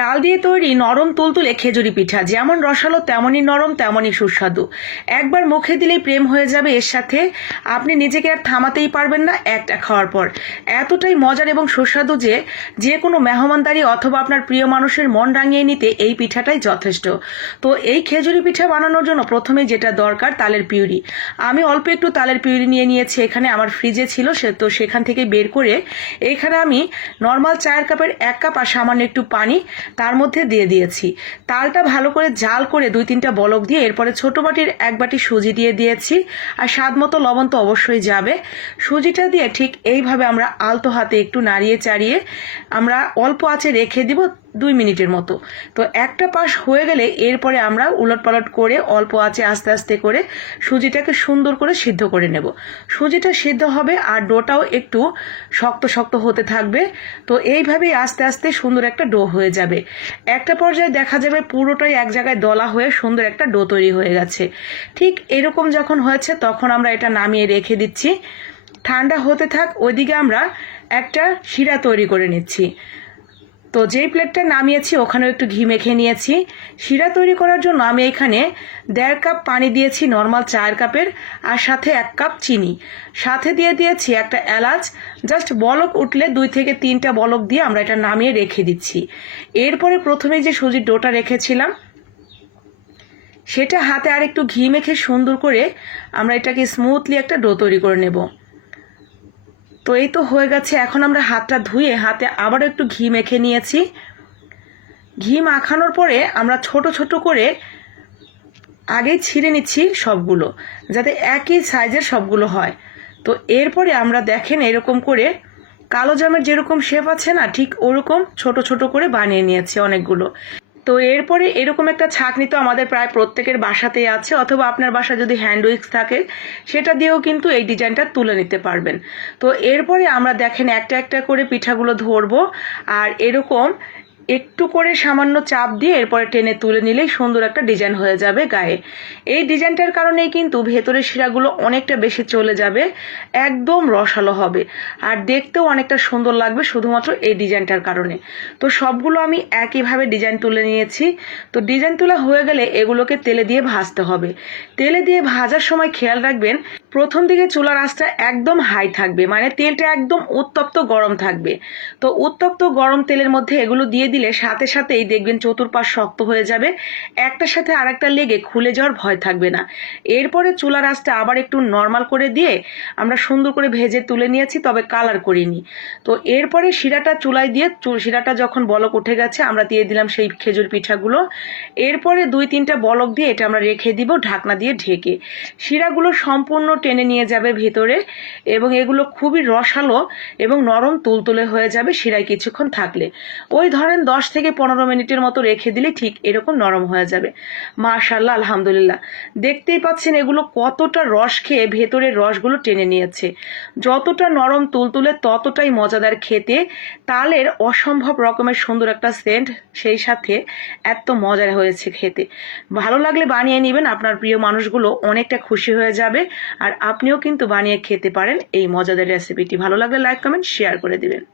তাল দিয়ে তৈরি নরম তুলতুলে খেজুরি পিঠা যেমন রসালো তেমনই নরম তেমনই সুস্বাদু। একবার মুখে দিলেই প্রেম হয়ে যাবে এর সাথে। আপনি নিজেকে আর থামাতেই পারবেন না একটা খাওয়ার পর। এতটাই মজার এবং সুস্বাদু যে যে কোনো মেহমানদারি অথবা আপনার প্রিয় মানুষের মন রাঙিয়ে নিতে এই পিঠাটাই যথেষ্ট। তো এই খেজুরি পিঠা বানানোর জন্য প্রথমে যেটা দরকার তালের পিউরি। আমি অল্প একটু তালের পিউরি নিয়ে নিয়েছি, এখানে আমার ফ্রিজে ছিল তো সেখান থেকে বের করে এখানে আমি নর্মাল চায়ের কাপের 1 কাপ আর সামান্য একটু পানি তার মধ্যে দিয়ে দিয়েছি। তালটা ভালো করে জাল করে 2-3টা বলক দিয়ে এরপরে ছোট বাটির 1 বাটি সুজি দিয়ে দিয়েছি। আর স্বাদ মতো লবণ তো অবশ্যই যাবে। সুজিটা দিয়ে ঠিক এইভাবে আমরা আলতো হাতে একটু নাড়িয়ে চাড়িয়ে আমরা অল্প আঁচে রেখে দিব 2 মিনিটের মতো। তো একটা পাশ হয়ে গেলে এরপরে আমরা উলটপালট করে অল্প আঁচে আস্তে আস্তে করে সুজিটাকে সুন্দর করে সিদ্ধ করে নেব। সুজিটা সিদ্ধ হবে আর ডোটাও একটু শক্ত শক্ত হতে থাকবে। তো এইভাবেই আস্তে আস্তে সুন্দর একটা ডো হয়ে যাবে। একটা পর্যায়ে দেখা যাবে পুরোটাই এক জায়গায় দলা হয়ে সুন্দর একটা ডো তৈরি হয়ে গেছে। ঠিক এরকম যখন হয়েছে তখন আমরা এটা নামিয়ে রেখে দিচ্ছি। ঠান্ডা হতে থাক, ওইদিকে আমরা একটা শিরা তৈরি করে নিচ্ছি। তো যেই প্লেটটা নামিয়েছি ওখানেও একটু ঘি মেখে নিয়েছি। শিরা তৈরি করার জন্য আমি এখানে 1.5 কাপ পানি দিয়েছি নর্মাল চায়ের কাপের, আর সাথে 1 কাপ চিনি, সাথে দিয়ে দিয়েছি একটা এলাচ। জাস্ট বলক উঠলে 2 থেকে 3টা বলক দিয়ে আমরা এটা নামিয়ে রেখে দিচ্ছি। এরপরে প্রথমে যে সুজির ডোটা রেখেছিলাম সেটা হাতে আর একটু ঘি মেখে সুন্দর করে আমরা এটাকে স্মুথলি একটা ডো তৈরি করে নেব। তো এই তো হয়ে গেছে। এখন আমরা হাতটা ধুয়ে হাতে আবারও একটু ঘি মেখে নিয়েছি। ঘি মাখানোর পরে আমরা ছোট ছোট করে আগেই ছিঁড়ে নিচ্ছি সবগুলো, যাতে একই সাইজের সবগুলো হয়। তো এরপরে আমরা দেখেন এরকম করে কালো জামের যেরকম শেপ আছে না, ঠিক ওরকম ছোট ছোট করে বানিয়ে নিয়েছি অনেকগুলো। তো এরপরে এরকম একটা ছাঁকনি তো আমাদের প্রায় প্রত্যেকের বাসাতেই আছে, অথবা আপনার বাসায় যদি হ্যান্ড উইক্স থাকে সেটা দিয়েও কিন্তু এই ডিজাইনটা তুলে নিতে পারবেন। তো এরপরে আমরা দেখেন একটা একটা করে পিঠাগুলো ধরবো, আর এরকম একটু করে সামান্য চাপ দিয়ে এরপরে টেনে তুলে নিলেই সুন্দর একটা ডিজাইন হয়ে যাবে গায়ে। এই ডিজাইনটার কারণেই কিন্তু ভেতরের শিরাগুলো অনেকটা বেশি চলে যাবে, একদম রসালো হবে, আর দেখতেও অনেকটা সুন্দর লাগবে শুধুমাত্র এই ডিজাইনটার কারণে। তো সবগুলো আমি একইভাবে ডিজাইন তুলে নিয়েছি। তো ডিজাইন তোলা হয়ে গেলে এগুলোকে তেলে দিয়ে ভাজতে হবে। তেলে দিয়ে ভাজার সময় খেয়াল রাখবেন প্রথম দিকে চুলার আঁচটা একদম হাই থাকবে, মানে তেলটা একদম উত্তপ্ত গরম থাকবে। তো উত্তপ্ত গরম তেলের মধ্যে এগুলো দিয়ে দিলে সাথে সাথেই দেখবেন চতুর্পাশ শক্ত হয়ে যাবে, একটার সাথে আরেকটা লেগে খুলে যাওয়ার ভয় থাকবে না। এরপরে চুলার আঁচটা আবার একটু নর্মাল করে দিয়ে আমরা সুন্দর করে ভেজে তুলে নিয়েছি, তবে কালার করিনি। তো এরপরে শিরাটা চুলায় দিয়ে শিরাটা যখন বলক উঠে গেছে আমরা দিয়ে দিলাম সেই খেজুর পিঠাগুলো। এরপরে 2-3টা বলক দিয়ে এটা আমরা রেখে দিব ঢাকনা দিয়ে ঢেকে। শিরাগুলো সম্পূর্ণ টেনে নিয়ে যাবে ভিতরে, এবং এগুলো খুবই রসালো এবং নরম তুলতুলে হয়ে যাবে শিরায় কিছুক্ষণ থাকলে। ওই ধরেন 10 থেকে 15 মিনিটের মতো রেখে দিলে ঠিক এরকম নরম হয়ে যাবে। মাশাআল্লাহ, আলহামদুলিল্লাহ, দেখতেই পাচ্ছেন এগুলো কতটা রস খেয়ে ভেতরের রসগুলো টেনে নিয়েছে। যতটা নরম তুলতুলে ততটাই মজাদার খেতে। তালের অসম্ভব রকমের সুন্দর একটা সেন্ট, সেই সাথে এত মজার হয়েছে খেতে। ভালো লাগলে বানিয়ে নেবেন, আপনার প্রিয় মানুষগুলো অনেকটা খুশি হয়ে যাবে। আর আপনিও কিন্তু বানিয়ে খেতে পারেন এই মজাদার রেসিপিটি। ভালো লাগলে লাইক কমেন্ট শেয়ার করে দিবেন।